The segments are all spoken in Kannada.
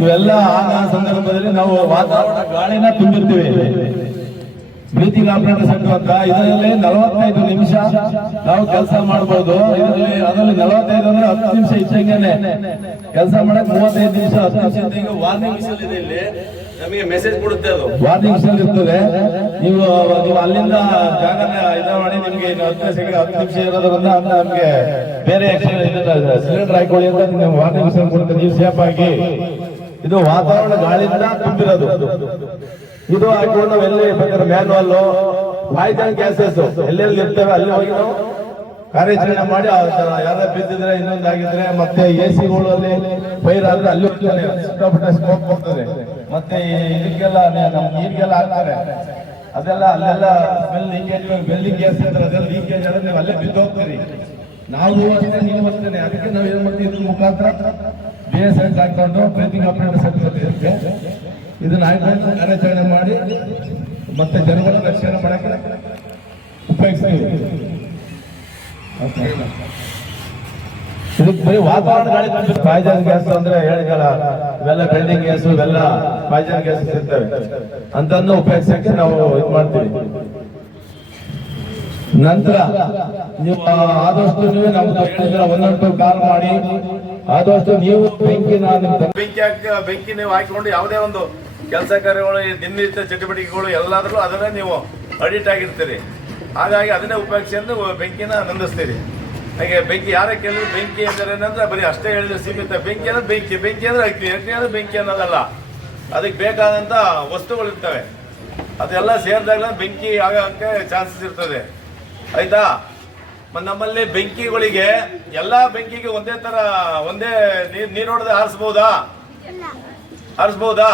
ಇವೆಲ್ಲ ಆಗ ಸಂದರ್ಭದಲ್ಲಿ ನಾವು ವಾತಾವರಣ ಗಾಳಿನ ತುಂಬಿರ್ತೀವಿ. ಬ್ರೀತಿಂಗ್ ಆಪರೇಟರ್ ಸೆಂಟರ್ ಅಂತ ಇದರಲ್ಲಿ 45 ನಿಮಿಷ ನಾವು ಕೆಲಸ ಮಾಡಬಹುದು. ಅದರಲ್ಲಿ 45 ಅಂದ್ರೆ 10 ನಿಮಿಷ ಇಚ್ಚಂಗೇನೆ ಕೆಲಸ ಮಾಡಕ್ 35 ನಿಮಿಷ 10 ನಿಮಿಷ ವಾರ್ನಿಂಗ್ ವಿಷಲ್ ಇದೆ. ಇಲ್ಲಿ ನಮಗೆ ಮೆಸೇಜ್ ಕೊಡುತ್ತೆ, ಅದು ವಾರ್ನಿಂಗ್ ವಿಷಲ್ ಇರ್ತದೆ. ನೀವು ಅಲ್ಲಿಂದ ಜಾಗನ ಇದ ಮಾಡಿ ನಿಮ್ಗೆ 10 ನಿಮಿಷ ಇರೋದ್ರಿಂದ ನಮ್ಗೆ ಬೇರೆ ಸಿಲಿಂಡರ್ ಹಾಕೊಳ್ಳಿ ಅಂತ ನಿಮ್ಗೆ ವಾರ್ನಿಂಗ್ ವಿಷಲ್ ಕೊಡುತ್ತೆ. ನೀವು ಸೇಫ್ ಆಗಿ. ಇದು ವಾತಾವರಣ ಗಾಳಿಯಿಂದ ತುಂಬಿರೋದು. ಇದು ಹಾಕೊಂಡು ನಾವೆಲ್ಲಿ ಬೇಕಾದ್ರೆ ಮ್ಯಾನ್ವಲ್ ಪಾಯ್ಸನ್ ಗ್ಯಾಸಸ್ ಎಲ್ಲೆಲ್ಲಿ ಇರ್ತೇವೆ ಅಲ್ಲಿ ಹೋಗಿ ನಾವು ಕಾರ್ಯಾಚರಣೆ ಮಾಡಿ ಯಾರು ಬಿದ್ದಿದ್ರೆ ಇನ್ನೊಂದಾಗಿದ್ರೆ ಮತ್ತೆ ಎಸಿಗಳಲ್ಲಿ ಫೈರ್ ಆದ್ರೆ ಅಲ್ಲಿ ಸಿಕ್ಕಾಪಟ್ಟೆ ಸ್ಮೋಕ್ ಹೋಗ್ತದೆ. ಮತ್ತೆ ಇದಕ್ಕೆಲ್ಲ ನಮ್ ನೀರಿಗೆಲ್ಲ ಹಾಕ್ತಾರೆ, ಅದೆಲ್ಲ ಅಲ್ಲೆಲ್ಲ ಸ್ಮೆಲ್ ಲೀಕೇಜ್, ವೆಲ್ಡಿಂಗ್ ಗ್ಯಾಸ್ ಇದ್ರೆ ಅದೆಲ್ಲ ಲೀಕೇಜ್ ಆದ್ರೆ ನೀವು ಅಲ್ಲೇ ಬಿದ್ದು ಹೋಗ್ತೀರಿ. ನಾವು ಅಷ್ಟೇ ನೀವು ಅಷ್ಟೇನೆ. ಅದಕ್ಕೆ ನಾವು ಏನ್ ಮಾಡ್ತೀವಿ, ಇದ್ರ ಮುಖಾಂತರ BSN ಹಾಕೊಂಡು ಬ್ರೀತಿಂಗ್ ಆಪರೇಟರ್ ಸೆಂಟರ್ ಇರುತ್ತೆ. ಇದನ್ನ ಹಾಕೊಂಡು ಕಾರ್ಯಾಚರಣೆ ಮಾಡಿ ಮತ್ತೆ ಜನಗಳ ರಕ್ಷಣೆ ಮಾಡಕ್ಕೆ ಉಪಯೋಗಿಸ್ತೀವಿ. ಇದಕ್ಕೆ ಬರೀ ವಾತಾವರಣ ಗಾಳಿ ಪಾಯ್ಸನ್ ಗ್ಯಾಸ್ ಅಂದ್ರೆ ಹೇಳಿದಲ್ಲ, ಇವೆಲ್ಲ ಬೆಲ್ಡಿಂಗ್ ಗ್ಯಾಸ್, ಇವೆಲ್ಲ ಪಾಯ್ಸನ್ ಗ್ಯಾಸ್ ಇರ್ತವೆ ಅಂತಂದು ಉಪಯೋಗಿಸಕ್ಕೆ ನಾವು ಇದು ಮಾಡ್ತೀವಿ. ನಂತರ ನೀವು ಆದಷ್ಟು ನೀವೇ ನಾವು ಒಂದೊಂದು ಕಾಲ್ ಮಾಡಿ ಆದಷ್ಟು ನೀವು ಬೆಂಕಿ ನೀವು ಹಾಕಿಕೊಂಡು ಯಾವುದೇ ಒಂದು ಕೆಲಸ ಕಾರ್ಯಗಳು, ದಿನನಿತ್ಯ ಚಟುವಟಿಕೆಗಳು ಎಲ್ಲಾದ್ರೂ ಅದನ್ನೇ ನೀವು ಅಡಿಟ್ ಆಗಿರ್ತೀರಿ. ಹಾಗಾಗಿ ಅದನ್ನೇ ಉಪಯೋಗಿಸಿಕೊಂಡು ಬೆಂಕಿನ ನಂದಿಸ್ತೀರಿ. ಹಾಗೆ ಬೆಂಕಿ ಯಾರೇ ಕೇಳಿದ್ರು ಬೆಂಕಿ ಅಂದರೆ ಏನಂದ್ರೆ ಬರೀ ಅಷ್ಟೇ ಹೇಳಿದ್ರೆ ಸೀಮಿತ. ಬೆಂಕಿ ಅಂದ್ರೆ ಬೆಂಕಿ, ಬೆಂಕಿ ಅಂದ್ರೆ ಅಗ್ನಿ, ಅಗ್ನಿ ಅಂದ್ರೆ ಬೆಂಕಿ ಅನ್ನೋದಲ್ಲ. ಅದಕ್ಕೆ ಬೇಕಾದಂತ ವಸ್ತುಗಳಿರ್ತವೆ, ಅದೆಲ್ಲ ಸೇರಿದಾಗ ಬೆಂಕಿ ಆಗಕ್ಕೆ ಚಾನ್ಸಸ್ ಇರ್ತದೆ. ಆಯ್ತಾ. ನಮ್ಮಲ್ಲಿ ಬೆಂಕಿಗಳಿಗೆ ಎಲ್ಲಾ ಬೆಂಕಿಗೆ ಒಂದೇ ತರ ಒಂದೇ ನೀರ್ ಹೊಡೆದು ಆರಿಸಬಹುದಾ?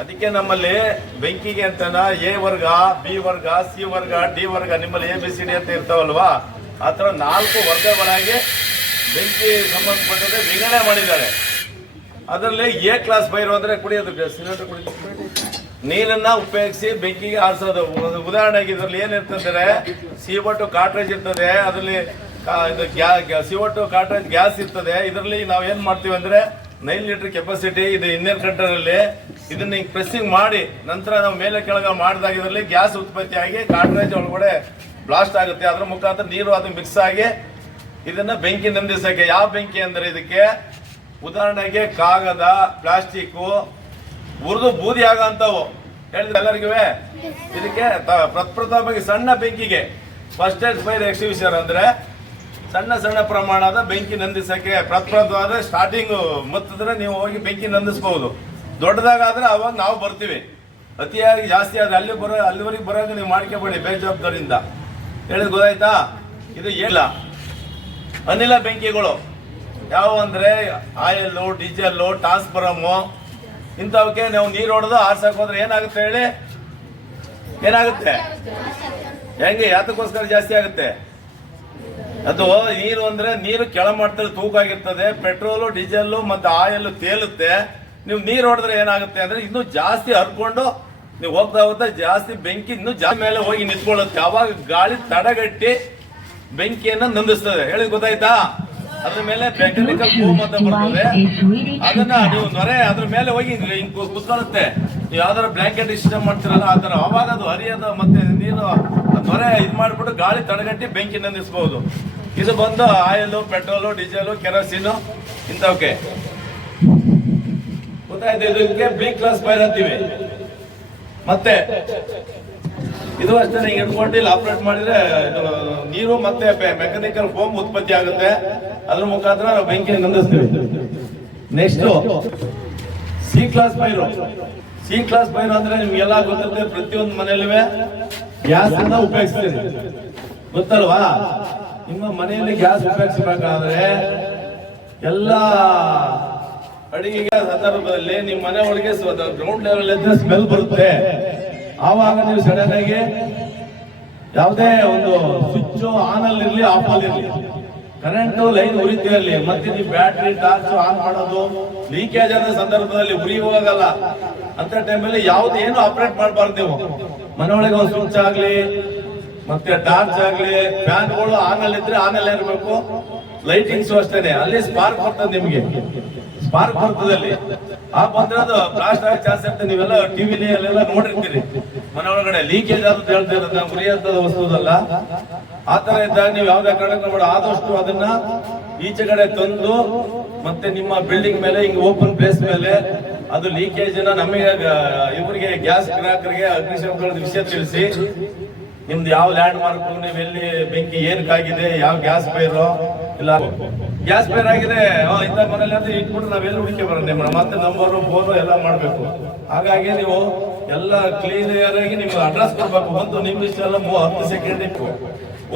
ಅದಕ್ಕೆ ನಮ್ಮಲ್ಲಿ ಬೆಂಕಿಗೆ ಅಂತನ ಎ ವರ್ಗ, ಬಿ ವರ್ಗ, ಸಿ ವರ್ಗ, ಡಿ ವರ್ಗ, ನಿಮ್ಮಲ್ಲಿ ABCD ಅಂತ ಇರ್ತಾವಲ್ವಾ, ಆ ತರ 4 ವರ್ಗಗಳಾಗಿ ಬೆಂಕಿ ಸಂಬಂಧಪಟ್ಟಂತೆ ವಿಂಗಡಣೆ ಮಾಡಿದ್ದಾರೆ. ಅದರಲ್ಲಿ ಎ ಕ್ಲಾಸ್ ಫೈರ್ ಅಂದ್ರೆ ಕುಡಿಯೋದು ಸಿಲಿಂಡರ್ ನೀರನ್ನ ಉಪಯೋಗಿಸಿ ಬೆಂಕಿಗೆ ಆರಿಸೋದು. ಉದಾಹರಣೆಗೆ ಇದರಲ್ಲಿ ಏನಿರ್ತಂದ್ರೆ CO2 ಕಾರ್ಟ್ರೇಜ್ ಇರ್ತದೆ, ಅದರಲ್ಲಿ CO2 ಕಾರ್ಟ್ರೇಜ್ ಗ್ಯಾಸ್ ಇರ್ತದೆ. ಇದರಲ್ಲಿ ನಾವು ಏನ್ ಮಾಡ್ತೀವಿ ಅಂದ್ರೆ 9 ಲೀಟರ್ ಕೆಪಾಸಿಟಿ ಇದು ಇನ್ನೇನ್ ಕಂಟೈನರ್ ಅಲ್ಲಿ ಇದನ್ನ ಪ್ರೆಸ್ಸಿಂಗ್ ಮಾಡಿ ನಂತರ ನಾವು ಮೇಲೆ ಕೆಳಗ ಮಾಡಿದಾಗ ಇದರಲ್ಲಿ ಗ್ಯಾಸ್ ಉತ್ಪತ್ತಿಯಾಗಿ ಕಾರ್ಟ್ರೇಜ್ ಒಳಗಡೆ ಬ್ಲಾಸ್ಟ್ ಆಗುತ್ತೆ. ಅದ್ರ ಮುಖಾಂತರ ನೀರು ಅದು ಮಿಕ್ಸ್ ಆಗಿ ಇದನ್ನ ಬೆಂಕಿ ನಂದಿಸಕ್ಕೆ. ಯಾವ ಬೆಂಕಿ ಅಂದ್ರೆ ಇದಕ್ಕೆ ಉದಾಹರಣೆಗೆ ಕಾಗದ, ಪ್ಲಾಸ್ಟಿಕ್ ಉರಿದು ಬೂದಿ ಆಗಂತವು ಹೇಳಿದ್ರೆ ಎಲ್ಲರಿಗೂ. ಇದಕ್ಕೆ ಪ್ರಪ್ರಥಮವಾಗಿ ಸಣ್ಣ ಬೆಂಕಿಗೆ ಫಸ್ಟ್ ಏಡ್ ಫೈರ್ ಎಕ್ಸ್ಟಿಂಗ್ವಿಷರ್ ಅಂದ್ರೆ ಸಣ್ಣ ಪ್ರಮಾಣದ ಬೆಂಕಿ ನಂದಿಸಕ್ಕೆ ಪ್ರಪ್ರಥಮವಾದ ಸ್ಟಾರ್ಟಿಂಗ್ ಮತ್ತಿದ್ರೆ ನೀವು ಹೋಗಿ ಬೆಂಕಿ ನಂದಿಸಬಹುದು. ದೊಡ್ಡದಾಗಾದ್ರೆ ಅವಾಗ ನಾವು ಬರ್ತೀವಿ. ಅತಿಯಾಗಿ ಜಾಸ್ತಿ ಆದ್ರೆ ಅಲ್ಲಿವರೆಗೆ ಬರೋದು ನೀವು ಮಾಡ್ಕೋಬೇಡಿ ಬೇಜವಾಬ್ದಾರಿಯಿಂದ. ಹೇಳಿದ್ ಗೊತ್ತಾಯ್ತಾ? ಇದು ಇಲ್ಲ ಅನಿಲ ಬೆಂಕಿಗಳು ಯಾವ ಅಂದ್ರೆ ಆಯಿಲ್, ಡೀಸೆಲ್, ಟ್ರಾನ್ಸ್ಫಾರ್ಮು ಇಂಥವಕ್ಕೆ ನಾವು ನೀರು ಹೊಡೆದು ಆರ್ಸಕ್ ಹೋದ್ರೆ ಏನಾಗುತ್ತೆ ಹೇಳಿ? ಏನಾಗುತ್ತೆ? ಹೆಂಗೆ ಯಾತಕ್ಕೋಸ್ಕರ ಜಾಸ್ತಿ ಆಗುತ್ತೆ? ಅದು ನೀರು ಅಂದ್ರೆ ನೀರು ಕೆಳಮಟ್ಟದಲ್ಲಿ ತೂಕ ಆಗಿರ್ತದೆ. ಪೆಟ್ರೋಲು, ಡೀಸೆಲ್ ಮತ್ತೆ ಆಯಿಲ್ ತೇಲುತ್ತೆ. ನೀವು ನೀರು ಹೊಡೆದ್ರೆ ಏನಾಗುತ್ತೆ ಅಂದ್ರೆ ಇನ್ನೂ ಜಾಸ್ತಿ ಹರ್ಕೊಂಡು ನೀವು ಹೋಗ್ತಾ ಜಾಸ್ತಿ ಬೆಂಕಿ ಇನ್ನೂ ಜಾಸ್ತಿ ಮೇಲೆ ಹೋಗಿ ನಿಂತ್ಕೊಳ್ಳುತ್ತೆ. ಅವಾಗ ಗಾಳಿ ತಡೆಗಟ್ಟಿ ಬೆಂಕಿಯನ್ನ ನಂದಿಸ್ತದೆ. ಹೇಳಿದ್ ಗೊತ್ತಾಯ್ತಾ? ಅದ್ರ ಮೇಲೆ ಮೆಕ್ಯಾನಿಕಲ್ ಫೋಮ್ ಅಂತ ಬರ್ತದೆ. ಅದನ್ನ ನೀವು ನೊರೆ ಅದ್ರ ಮೇಲೆ ಹೋಗಿ ಕುತ್ಕೊಳ್ಳುತ್ತೆ. ನೀವು ಯಾವ್ದಾರ ಬ್ಲಾಂಕೆಟ್ ಸಿಸ್ಟಮ್ ಮಾಡ್ತಿರಲ್ಲ ಆ ತರ. ಅವಾಗ ಅದು ಹರಿಯೋದು ಮತ್ತೆ ನೀರು ನೊರೆ ಇದು ಮಾಡ್ಬಿಟ್ಟು ಗಾಳಿ ತಡೆಗಟ್ಟಿ ಬೆಂಕಿ ನಂದಿಸಬಹುದು. ಇದು ಬಂದು ಆಯಿಲ್, ಪೆಟ್ರೋಲು, ಡೀಸೆಲ್, ಕೆರೋಸಿನ್ ಇಂಥವಕ್ಕೆ ಗೊತ್ತಾಯ್ತು. ಇದಕ್ಕೆ ಬಿ ಕ್ಲಾಸ್ ಫೈರ್ ಅಂತೀವಿ. ಮತ್ತೆ ಇದು ಅಷ್ಟೇ ಹಿಡ್ಕೊಂಡು ಇಲ್ಲಿ ಆಪರೇಟ್ ಮಾಡಿದ್ರೆ ನೀರು ಮತ್ತೆ ಮೆಕ್ಯಾನಿಕಲ್ ಫೋಮ್ ಉತ್ಪತ್ತಿ ಆಗುತ್ತೆ. ಅದ್ರ ಮುಖಾಂತರ ನಾವು ಬೆಂಕಿ ನಂದಿಸ್ತೀವಿ. Next C class fire. C class fire ಅಂದ್ರೆ ನಿಮ್ಗೆಲ್ಲ ಗೊತ್ತಿರುತ್ತೆ. ಪ್ರತಿಯೊಂದು ಮನೆಯಲ್ಲೂ ಗ್ಯಾಸ್ ಅನ್ನ ಉಪಯೋಗಿಸ್ತೀರಿ, ಗೊತ್ತಲ್ವಾ? ನಿಮ್ಮ ಮನೆಯಲ್ಲಿ ಗ್ಯಾಸ್ ಉಪಯೋಗಿಸಬೇಕಾದ್ರೆ ಎಲ್ಲ ಅಡಿಗೆಗೆ ಸಂದರ್ಭದಲ್ಲಿ ನಿಮ್ಮ ಮನೆ ಒಳಗೆ ಗ್ರೌಂಡ್ ಲೆವೆಲ್ ಇದ್ರೆ ಸ್ಮೆಲ್ ಬರುತ್ತೆ. ಆವಾಗ ನೀವು ಸಡನ್ ಆಗಿ ಯಾವುದೇ ಒಂದು ಸ್ವಿಚ್ ಆನ್ ಅಲ್ಲಿ ಇರ್ಲಿ, ಆಫ್ ಅಲ್ಲಿ ಇರ್ಲಿ, ಕರೆಂಟ್ ಲೈನ್ ಉರಿತಾ ಇರಲಿ, ಮತ್ತೆ ನೀವು ಬ್ಯಾಟ್ರಿ ಟಾರ್ಚ್ ಆನ್ ಮಾಡೋದು ಲೀಕೇಜ್ ಆದ ಸಂದರ್ಭದಲ್ಲಿ ಉರಿಯುವಾಗಲ್ಲ ಅಂತ ಟೈಮಲ್ಲಿ ಏನು ಆಪರೇಟ್ ಮಾಡಬಾರ್ದು. ನೀವು ಮನೆಯೊಳಗೆ ಒಂದು ಸ್ವಿಚ್ ಆಗ್ಲಿ ಮತ್ತೆ ಟಾರ್ಚ್ ಆಗ್ಲಿ ಫ್ಯಾನ್ಗಳು ಆನ್ ಅಲ್ಲಿ ಇದ್ರೆ ಆನ್ ಅಲ್ಲೇ ಇರಬೇಕು. ಲೈಟಿಂಗ್ಸ್ ಅಷ್ಟೇನೆ, ಅಲ್ಲಿ ಸ್ಪಾರ್ಕ್ ಬರ್ತದೆ. ನಿಮ್ಗೆ ಸ್ಪಾರ್ಕ್ ಬರ್ತದಲ್ಲಿ ಆ ಬಂದ್ರೆ ಅದು ಬ್ಲಾಸ್ಟ್ ಆಗೋ ಚಾನ್ಸ್ ಇರುತ್ತೆ. ನೀವೆಲ್ಲ ಟಿವಿಲಿ ಅಲ್ಲೆಲ್ಲ ನೋಡಿರ್ತೀರಿ. ಮನೆ ಒಳಗಡೆ ಲೀಕೇಜ್ ಆದ ಹೇಳ್ತಾ ಇರೋದು ಉರಿಯಂತದ ವಸ್ತುದಲ್ಲ. ಆ ತರ ಇದ್ದಾಗ ನೀವು ಯಾವ್ದೇ ಕಾರಣಕ್ಕೆ ಮಾಡಿ ಆದಷ್ಟು ಅದನ್ನ ಈಚೆ ಕಡೆ ತಂದು ಮತ್ತೆ ನಿಮ್ಮ ಬಿಲ್ಡಿಂಗ್ ಮೇಲೆ ಹಿಂಗ್ ಓಪನ್ ಪ್ಲೇಸ್ ಮೇಲೆ ಅದು ಲೀಕೇಜ್ ನಮಗೆ ಇವರಿಗೆ ಗ್ಯಾಸ್ ಗ್ರಾಹಕರಿಗೆ ಅಗ್ನಿಶಾಮಕ ವಿಷಯ ತಿಳಿಸಿ ನಿಮ್ದು ಯಾವ ಲ್ಯಾಂಡ್ ಮಾರ್ಕ್, ನೀವು ಎಲ್ಲಿ ಬೆಂಕಿ ಏನಕ್ಕಾಗಿದೆ, ಯಾವ ಗ್ಯಾಸ್ ಫೈರು ಇಲ್ಲ ಗ್ಯಾಸ್ ಫೈರ್ ಆಗಿದೆ ಇಂಥ ಮನೇಲಿ ಅಂತ ಇಟ್ಬಿಟ್ಟು ನಾವೆಲ್ಲ ಹುಡುಕಿ ಬರೋಣ. ಮತ್ತೆ ನಂಬರು, ಫೋನು ಎಲ್ಲ ಮಾಡ್ಬೇಕು. ಹಾಗಾಗಿ ನೀವು ಎಲ್ಲ ಕ್ಲಿಯರ್ ಆಗಿ ನಿಮ್ಗೆ ಅಡ್ರೆಸ್ ಕೊಡ್ಬೇಕು. 1 ನಿಮಿಷ ಎಲ್ಲ 10 ಸೆಕೆಂಡ್ ಇತ್ತು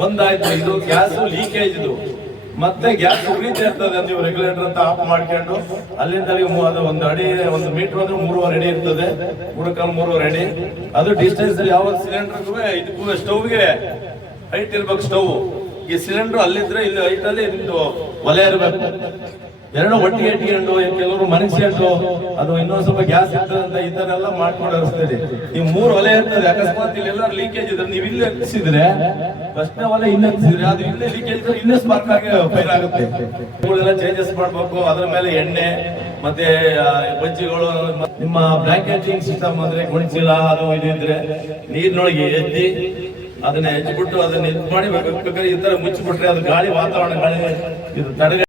ಒಂದಾಯ್ತು. ಇದು ಗ್ಯಾಸ್ ಲೀಕೇಜ್ ಇದು. ಮತ್ತೆ ಗ್ಯಾಸ್ ಉರಿತಾ ಇರ್ತದೆ. ನೀವು ರೆಗ್ಯುಲೇಟರ್ ಅಂತ ಆಫ್ ಮಾಡ್ಕೊಂಡು ಅಲ್ಲಿಂದ ಅದು 1 ಅಡಿ 1 ಮೀಟರ್ ಅಂದ್ರೆ 3.5 ಅಡಿ ಇರ್ತದೆ. 3.5 ಅಡಿ. ಅದು ಡಿಸ್ಟೆನ್ಸ್ ಅಲ್ಲಿ ಯಾವ ಸಿಲಿಂಡರ್ಗೂ ಇದಕ್ಕೂ ಸ್ಟವ್ಗೆ ಹೈಟ್ ಇರ್ಬೇಕು. ಸ್ಟವ್ ಈ ಸಿಲಿಂಡರ್ ಅಲ್ಲಿದ್ರೆ ಇಲ್ಲಿ ಹೈಟ್ ಅಲ್ಲಿ ನಿಮ್ದು ಒಲೆ ಇರಬೇಕು. ಎರಡು ಒಟ್ಟಿಗೆ ಇಟ್ಕೊಂಡು ಕೆಲವರು ಮನುಷ್ಯಂಡು ಅದು ಇನ್ನೊಂದ್ ಸ್ವಲ್ಪ ಗ್ಯಾಸ್ ಇರ್ತದೆ ಅಂತ ಈ ತರ ಎಲ್ಲ ಮಾಡ್ಕೊಂಡು ಹರಿಸ್ತೀರಿ. ನೀವು 3 ಒಲೆ ಇರ್ತದೆ. ಅಕಸ್ಮಾತ್ ಇಲ್ಲಿ ಎಲ್ಲರೂ ಲೀಕೇಜ್ ಇದ್ರೆ ನೀವು ಇಲ್ಲಿ ಹತ್ತಿಸಿದ್ರೆ ಫಸ್ಟ್ ಒಲೆ ಇಲ್ಲಿ ಹತ್ತಿಸಿದ್ರೆ ಅದು ಇಲ್ಲೇ ಲೀಕೇಜ್ ಇದ್ರೆ ಇನ್ನೂ ಸ್ಪಾರ್ಕ್ ಆಗಿ ಫೈರ್ ಆಗುತ್ತೆ. ಇವುಗಳೆಲ್ಲ ಚೇಂಜಸ್ ಮಾಡ್ಬೇಕು. ಅದ್ರ ಮೇಲೆ ಎಣ್ಣೆ ಮತ್ತೆ ಬಜ್ಜಿಗಳು, ನಿಮ್ಮ ಬ್ಲಾಂಕೆಟಿಂಗ್ ಸಿಸ್ಟಮ್ ಅಂದ್ರೆ ಗುಣಿಚೀಲ ಅದು ಇದು ಇದ್ರೆ ನೀರಿನೊಳಗೆ ಎದ್ದಿ ಅದನ್ನ ಹೆಚ್ಚಿಬಿಟ್ಟು ಅದನ್ನ ಇದು ಮಾಡಿ ಈ ತರ ಮುಚ್ಚಿಬಿಟ್ರೆ ಅದು ಗಾಳಿ ವಾತಾವರಣ ಗಾಳಿ ಇದು ತಡೆಗ